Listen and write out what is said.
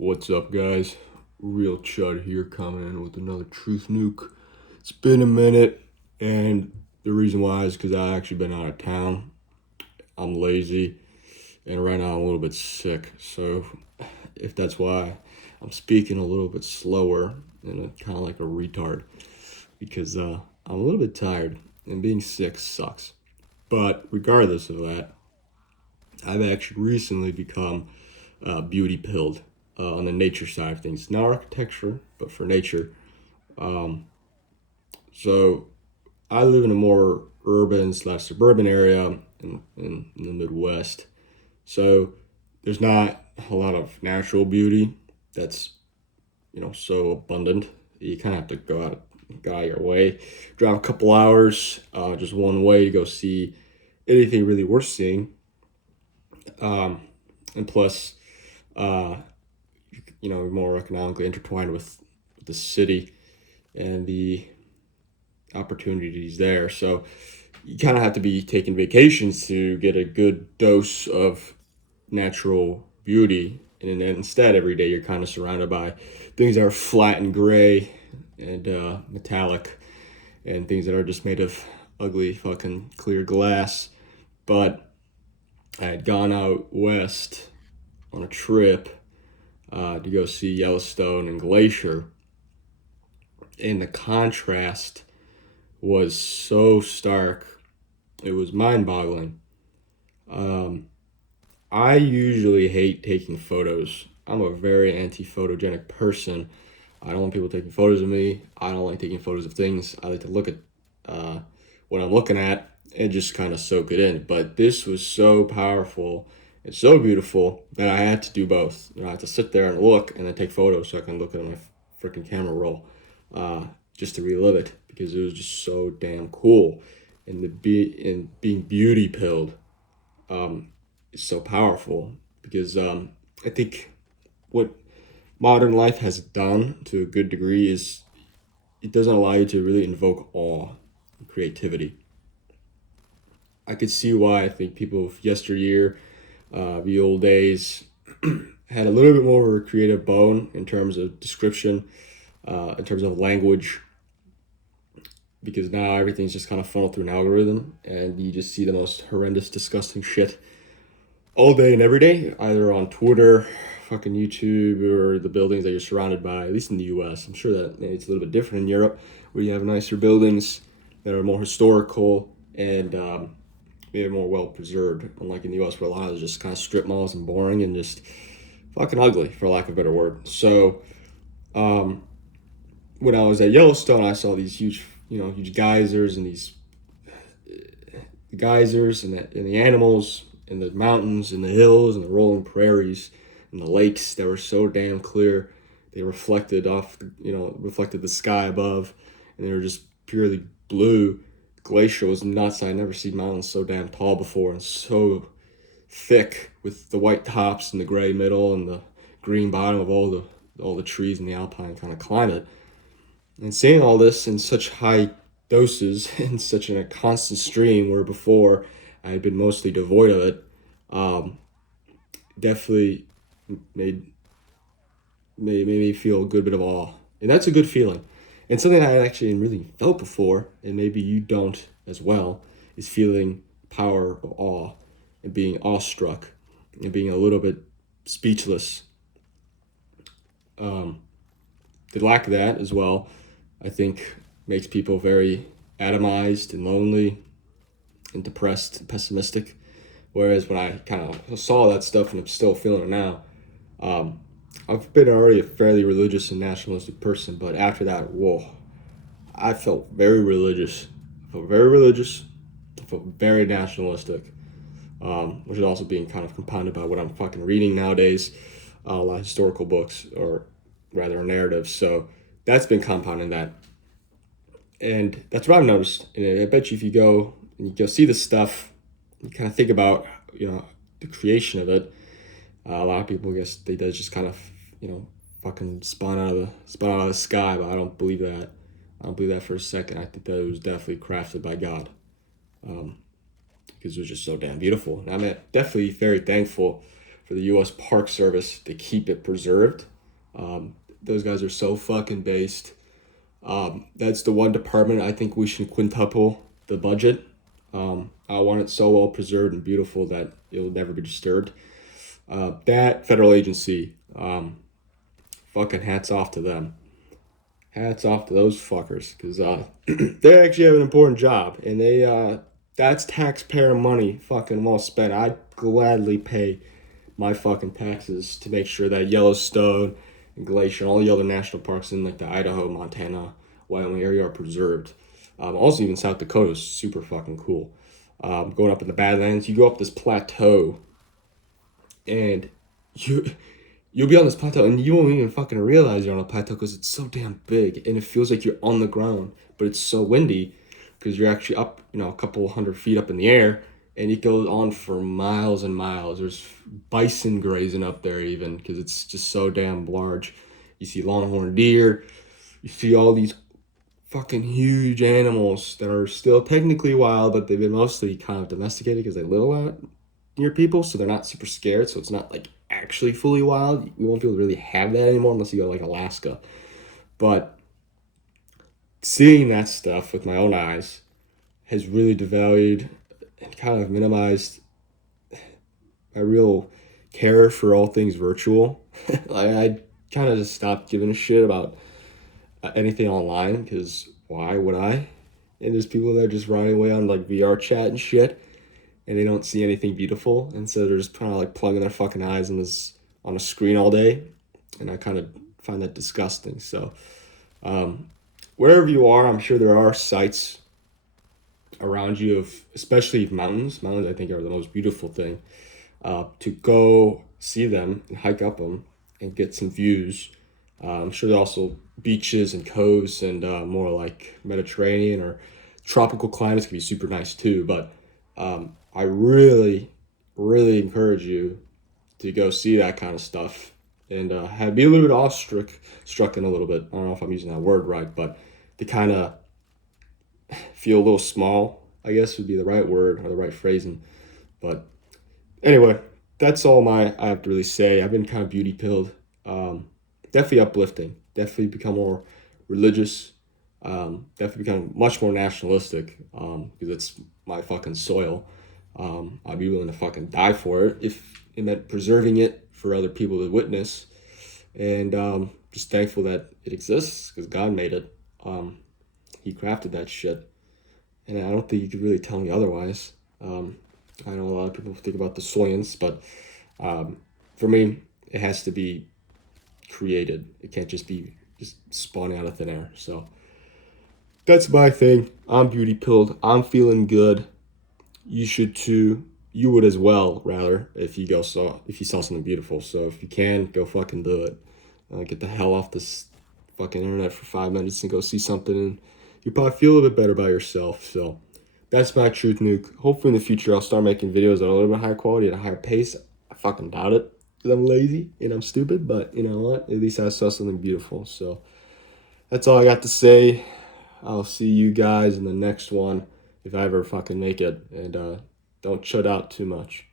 What's up, guys? Real Chud here, coming in with another truth nuke. It's been a minute, and the reason why is because I actually been out of town. I'm lazy, and right now I'm a little bit sick. So, if that's why I'm speaking a little bit slower and kind of like a retard, because I'm a little bit tired, and being sick sucks. But regardless of that, I've actually recently become beauty pilled on the nature side of things. Not architecture, but for nature. Um, so I live in a more urban slash suburban area in the Midwest. So there's not a lot of natural beauty that's so abundant. You kind of have to go out of your way, drive a couple hours, just one way to go see anything really worth seeing. And plus, uh, more economically intertwined with the city and the opportunities there. So you kind of have to be taking vacations to get a good dose of natural beauty. And then instead, every day you're kind of surrounded by things that are flat and gray and metallic, and things that are just made of ugly fucking clear glass. But I had gone out west on a trip to go see Yellowstone and Glacier, and the contrast was so stark. It was mind-boggling. Um, I usually hate taking photos. I'm a very anti-photogenic person. I don't want people taking photos of me. I don't like taking photos of things. I like to look at what I'm looking at and just kind of soak it in. But this was so powerful and so beautiful that I had to do both. I had to sit there and look and then take photos so I can look at my freaking camera roll, just to relive it, because it was just so damn cool. And being beauty pilled is so powerful, because I think what modern life has done to a good degree is it doesn't allow you to really invoke awe and creativity. I could see why I think people of yesteryear, the old days, had a little bit more of a creative bone in terms of description, in terms of language, because now everything's just kind of funneled through an algorithm, and you just see the most horrendous, disgusting shit all day and every day, either on Twitter, fucking YouTube, or the buildings that you're surrounded by, at least in the US. I'm sure that maybe it's a little bit different in Europe, where you have nicer buildings that are more historical and maybe more well preserved, unlike in the US, where a lot of it's just kind of strip malls and boring and just fucking ugly, for lack of a better word. So, when I was at Yellowstone, I saw these huge geysers, and these geysers and the animals and the mountains and the hills and the rolling prairies and the lakes that were so damn clear. They reflected the sky above, and they were just purely blue. Glacier was nuts. I never seen mountains so damn tall before, and so thick, with the white tops and the gray middle and the green bottom of all the trees in the alpine kind of climate. And seeing all this in such high doses in such a constant stream, where before I had been mostly devoid of it, definitely made me feel a good bit of awe. And that's a good feeling. And something I actually really felt before, and maybe you don't as well, is feeling power of awe and being awestruck and being a little bit speechless. The lack of that as well, I think, makes people very atomized and lonely and depressed and pessimistic. Whereas when I kind of saw that stuff, and I'm still feeling it now, I've been already a fairly religious and nationalistic person, but after that, whoa, I felt very religious. I felt very religious. I felt very nationalistic, which is also being kind of compounded by what I'm fucking reading nowadays, a lot of historical books, or rather narratives. So that's been compounding that. And that's what I've noticed. And I bet you if you go and you go see this stuff, you kind of think about, the creation of it. A lot of people, I guess, they does just kind of, fucking spawn out of the sky, but I don't believe that. I don't believe that for a second. I think that it was definitely crafted by God, because it was just so damn beautiful. And I'm definitely very thankful for the U.S. Park Service to keep it preserved. Those guys are so fucking based. That's the one department I think we should quintuple the budget. I want it so well preserved and beautiful that it'll never be disturbed. That federal agency, fucking hats off to them. Hats off to those fuckers, because they actually have an important job, and that's taxpayer money fucking well spent. I'd gladly pay my fucking taxes to make sure that Yellowstone and Glacier and all the other national parks in like the Idaho, Montana, Wyoming area are preserved. Also, even South Dakota is super fucking cool. Going up in the Badlands, you go up this plateau, and you'll be on this plateau, and you won't even fucking realize you're on a plateau because it's so damn big, and it feels like you're on the ground, but it's so windy because you're actually up, a couple 100 feet up in the air, and it goes on for miles and miles. There's bison grazing up there even because it's just so damn large. You see longhorn deer, you see all these fucking huge animals that are still technically wild, but they've been mostly kind of domesticated because they live a lot near people, so they're not super scared. So it's not like actually fully wild. You won't be able to really have that anymore unless you go to like Alaska. But seeing that stuff with my own eyes has really devalued and kind of minimized my real care for all things virtual. Like I kind of just stopped giving a shit about anything online, because why would I? And there's people that are just riding away on like VR chat and shit, and they don't see anything beautiful, and so they're just kind of like plugging their fucking eyes on a screen all day, and I kind of find that disgusting. So wherever you are, I'm sure there are sites around you of, especially mountains. Mountains, I think, are the most beautiful thing. To go see them and hike up them and get some views. I'm sure there are also beaches and coves and more like Mediterranean or tropical climates can be super nice too. But I really, really encourage you to go see that kind of stuff and be a little bit awestruck in a little bit. I don't know if I'm using that word right, but to kind of feel a little small, I guess would be the right word or the right phrasing. But anyway, that's all I have to really say. I've been kind of beauty pilled. Definitely uplifting. Definitely become more religious. Definitely become much more nationalistic because it's my fucking soil. I'd be willing to fucking die for it if it meant preserving it for other people to witness. And just thankful that it exists because God made it. He crafted that shit. And I don't think you could really tell me otherwise. I know a lot of people think about the science, but for me, it has to be created. It can't just be spawning out of thin air. So that's my thing. I'm beauty pilled. I'm feeling good. You should too. You would as well, rather, if you saw something beautiful. So if you can, go fucking do it. Get the hell off this fucking internet for 5 minutes and go see something, and you probably feel a little bit better about yourself. So that's my truth nuke. Hopefully in the future I'll start making videos that are a little bit higher quality at a higher pace. I fucking doubt it because I'm lazy and I'm stupid, but you know what? At least I saw something beautiful. So that's all I got to say. I'll see you guys in the next one if I ever fucking make it. And don't chud out too much.